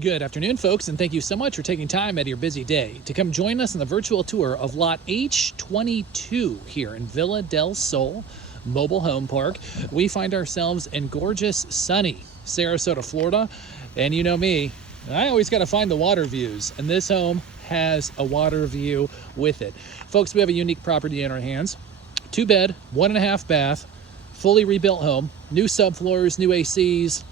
Good afternoon, folks, and thank you so much for taking time out of your busy day to come join us on the virtual tour of Lot H22 here in Villa del Sol Mobile Home Park. We find ourselves in gorgeous, sunny Sarasota, Florida, and you know me, I always got to find the water views, and this home has a water view with it. Folks, we have a unique property in our hands. 2-bed, 1.5 bath, fully rebuilt home, new subfloors, new ACs,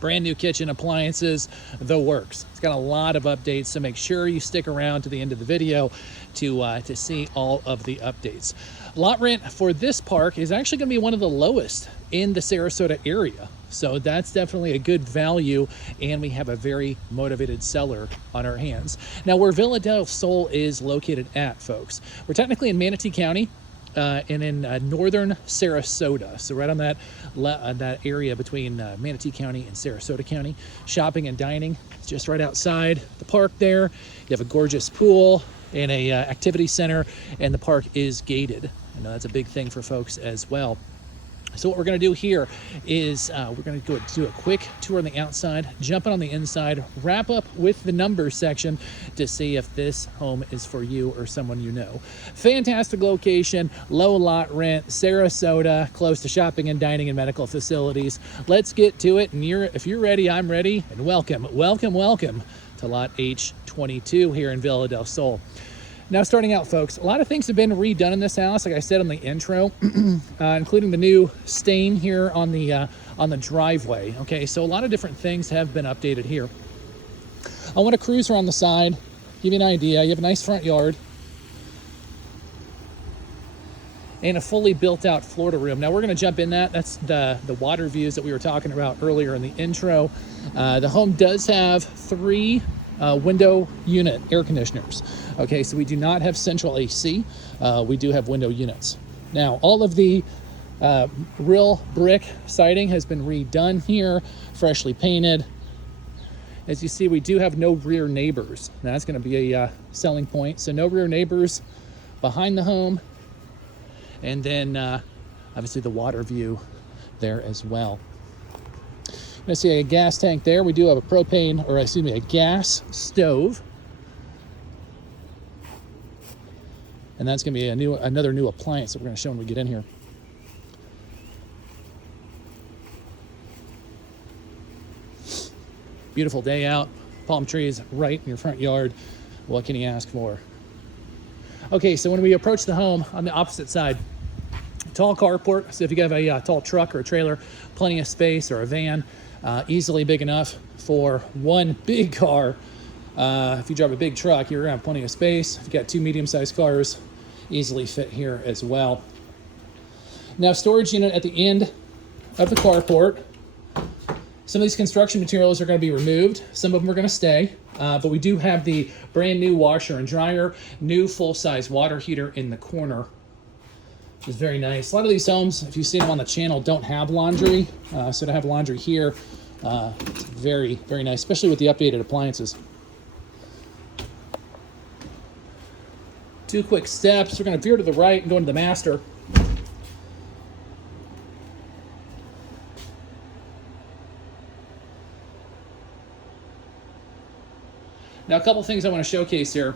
brand new kitchen, appliances, the works. It's got a lot of updates, so make sure you stick around to the end of the video to see all of the updates. Lot rent for this park is actually going to be one of the lowest in the Sarasota area, so that's definitely a good value, and we have a very motivated seller on our hands. Now, where Villa del Sol is located at, folks, we're technically in Manatee County, and in northern Sarasota, so right on that area between Manatee County and Sarasota County. Shopping and dining, it's just right outside the park there. You have a gorgeous pool and a activity center, and the park is gated. I know that's a big thing for folks as well. So what we're going to do here is we're going to go do a quick tour on the outside, jump in on the inside, wrap up with the numbers section to see if this home is for you or someone you know. Fantastic location, low lot rent, Sarasota, close to shopping and dining and medical facilities. Let's get to it, and if you're ready, I'm ready, and welcome to Lot H22 here in Villa del Sol. Now, starting out, folks, a lot of things have been redone in this house, like I said in the intro, including the new stain here on the driveway. Okay, so a lot of different things have been updated here. I want to cruise around the side, give you an idea. You have a nice front yard and a fully built out Florida room. Now, we're going to jump in that. That's the water views that we were talking about earlier in the intro. The home does have 3 window unit air conditioners. Okay, so we do not have central AC. We do have window units. Now, all of the real brick siding has been redone here, freshly painted. As you see, we do have no rear neighbors. Now, that's going to be a selling point. So no rear neighbors behind the home. And then obviously the water view there as well. You're going to see a gas tank there. We do have a gas stove. And that's going to be another new appliance that we're going to show when we get in here. Beautiful day out. Palm trees right in your front yard. What can you ask for? Okay, so when we approach the home on the opposite side, tall carport. So if you have a tall truck or a trailer, plenty of space, or a van, easily big enough for one big car. If you drive a big truck, you're gonna have plenty of space. If you've got 2 medium-sized cars, easily fit here as well. Now, storage unit at the end of the carport. Some of these construction materials are going to be removed. Some of them are going to stay, but we do have the brand new washer and dryer, new full-size water heater in the corner, which is very nice. A lot of these homes, if you've seen them on the channel, don't have laundry. So to have laundry here, it's very, very nice, especially with the updated appliances. 2 quick steps. We're going to veer to the right and go into the master. Now, a couple things I want to showcase here.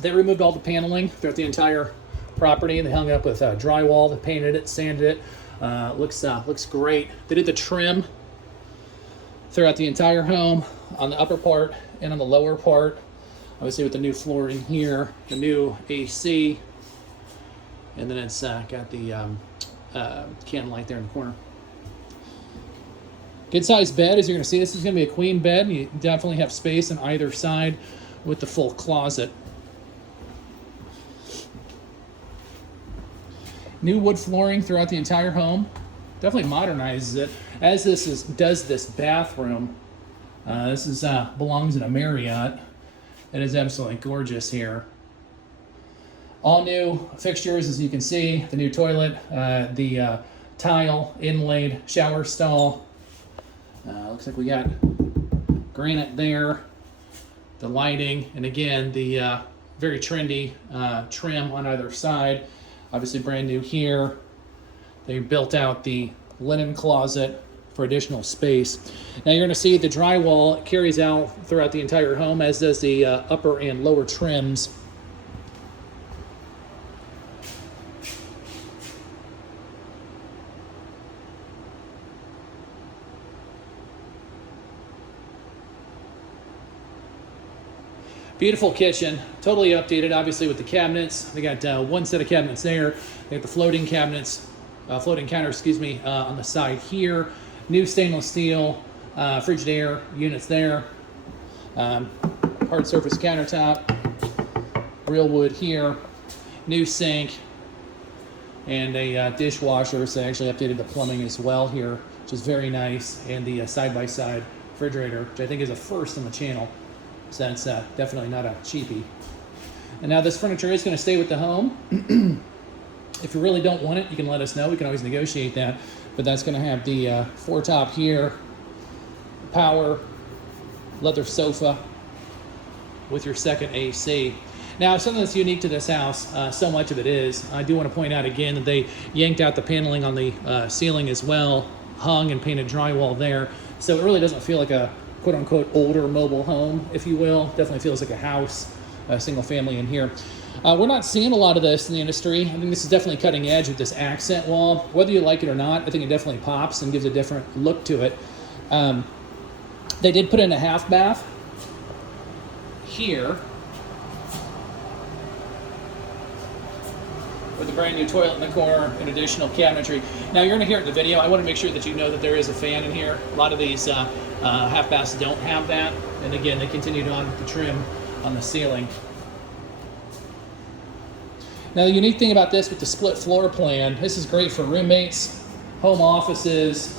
They removed all the paneling throughout the entire property. They hung it up with drywall. They painted it, sanded it. Looks great. They did the trim throughout the entire home on the upper part and on the lower part. Obviously with the new flooring here, the new AC, and then it's got the can light there in the corner. Good sized bed, as you're going to see. This is going to be a queen bed. You definitely have space on either side with the full closet. New wood flooring throughout the entire home. Definitely modernizes it. As does this bathroom. This belongs in a Marriott. It is absolutely gorgeous here. All new fixtures, as you can see. The new toilet, the tile inlaid shower stall. Looks like we got granite there. The lighting, and again, the very trendy trim on either side. Obviously brand new here. They built out the linen closet for additional space. Now you're going to see the drywall carries out throughout the entire home, as does the upper and lower trims. Beautiful kitchen, totally updated, obviously, with the cabinets. They got one set of cabinets there. They got the floating cabinets, floating counter, excuse me, on the side here. New stainless steel Frigidaire units there. Hard surface countertop, real wood here. New sink and a dishwasher. So they actually updated the plumbing as well here, which is very nice. And the side-by-side refrigerator, which I think is a first on the channel. So that's definitely not a cheapie. And now this furniture is going to stay with the home. If you really don't want it, you can let us know. We can always negotiate that. But that's going to have the four-top here, power, leather sofa with your second AC. Now, something that's unique to this house, so much of it is, I do want to point out again that they yanked out the paneling on the ceiling as well, hung and painted drywall there. So it really doesn't feel like a quote-unquote older mobile home, if you will. Definitely feels like a house, a single family in here. We're not seeing a lot of this in the industry. I think this is definitely cutting edge with this accent wall. Whether you like it or not, I think it definitely pops and gives a different look to it. They did put in a half bath here with a brand new toilet in the corner and additional cabinetry. Now you're gonna hear it in the video. I wanna make sure that you know that there is a fan in here. A lot of these half baths don't have that. And again, they continued on with the trim on the ceiling. Now the unique thing about this with the split floor plan, this is great for roommates, home offices,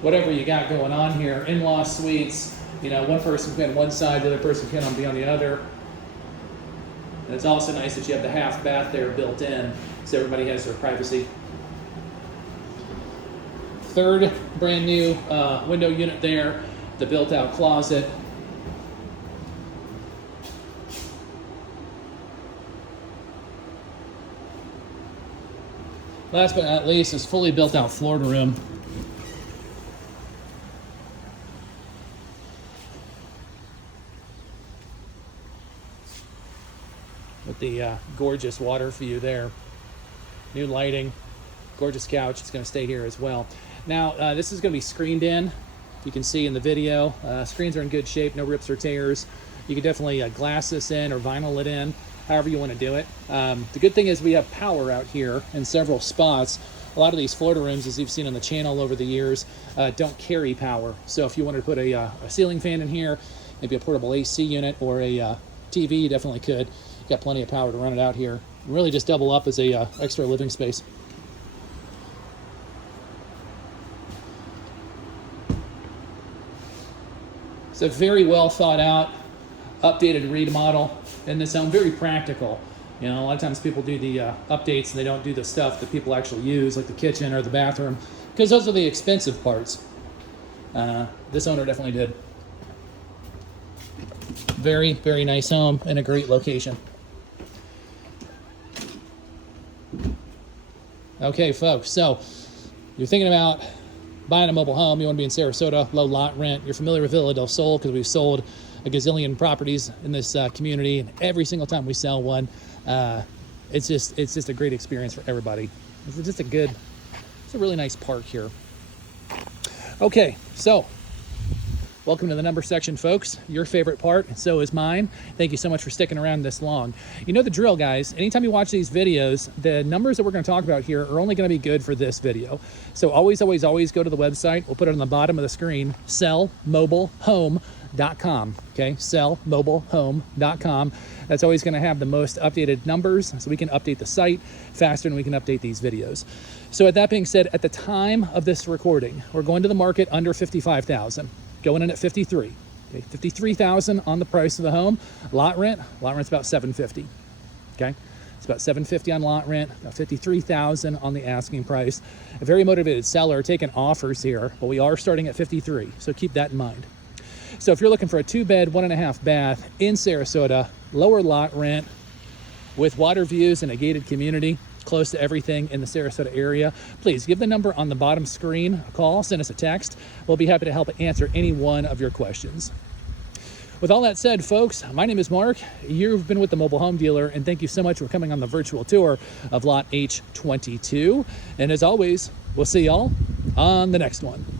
whatever you got going on here, in-law suites. You know, one person can be on one side, the other person can be on the other. And it's also nice that you have the half bath there built in, so everybody has their privacy. Third brand new window unit there, the built-out closet. Last but not least is fully built-out floor to room. With the gorgeous water view there. New lighting, gorgeous couch. It's going to stay here as well. Now, this is going to be screened in. You can see in the video, screens are in good shape, no rips or tears. You can definitely glass this in or vinyl it in, however you want to do it. The good thing is we have power out here in several spots. A lot of these floor to rooms, as you've seen on the channel over the years, don't carry power. So if you wanted to put a ceiling fan in here, maybe a portable AC unit or a TV, you definitely could. You've got plenty of power to run it out here. Really just double up as a extra living space. It's a very well thought out, updated remodel in this home, very practical. You know, a lot of times people do the updates and they don't do the stuff that people actually use, like the kitchen or the bathroom, because those are the expensive parts. This owner definitely did. Very, very nice home in a great location. Okay, folks, so you're thinking about buying a mobile home, you want to be in Sarasota, low lot rent. You're familiar with Villa del Sol because we've sold a gazillion properties in this community, and every single time we sell one, it's just a great experience for everybody. It's just it's a really nice park here. Okay, so welcome to the number section, folks. Your favorite part, and so is mine. Thank you so much for sticking around this long. You know the drill, guys. Anytime you watch these videos, the numbers that we're going to talk about here are only going to be good for this video. So always, always, always go to the website. We'll put it on the bottom of the screen, sellmobilehome.com. Okay, sellmobilehome.com. That's always going to have the most updated numbers, so we can update the site faster than we can update these videos. So with that being said, at the time of this recording, we're going to the market under $55,000. Going in at 53. Okay, 53,000 on the price of the home. Lot rent's about $750. Okay, it's about $750 on lot rent, about $53,000 on the asking price. A very motivated seller taking offers here, but we are starting at 53, so keep that in mind. So if you're looking for a 2-bed, 1.5 bath in Sarasota, lower lot rent with water views and a gated community, close to everything in the Sarasota area, please give the number on the bottom screen a call, send us a text. We'll be happy to help answer any one of your questions. With all that said, folks, my name is Mark. You've been with the Mobile Home Dealer, and thank you so much for coming on the virtual tour of Lot H22. And as always, we'll see y'all on the next one.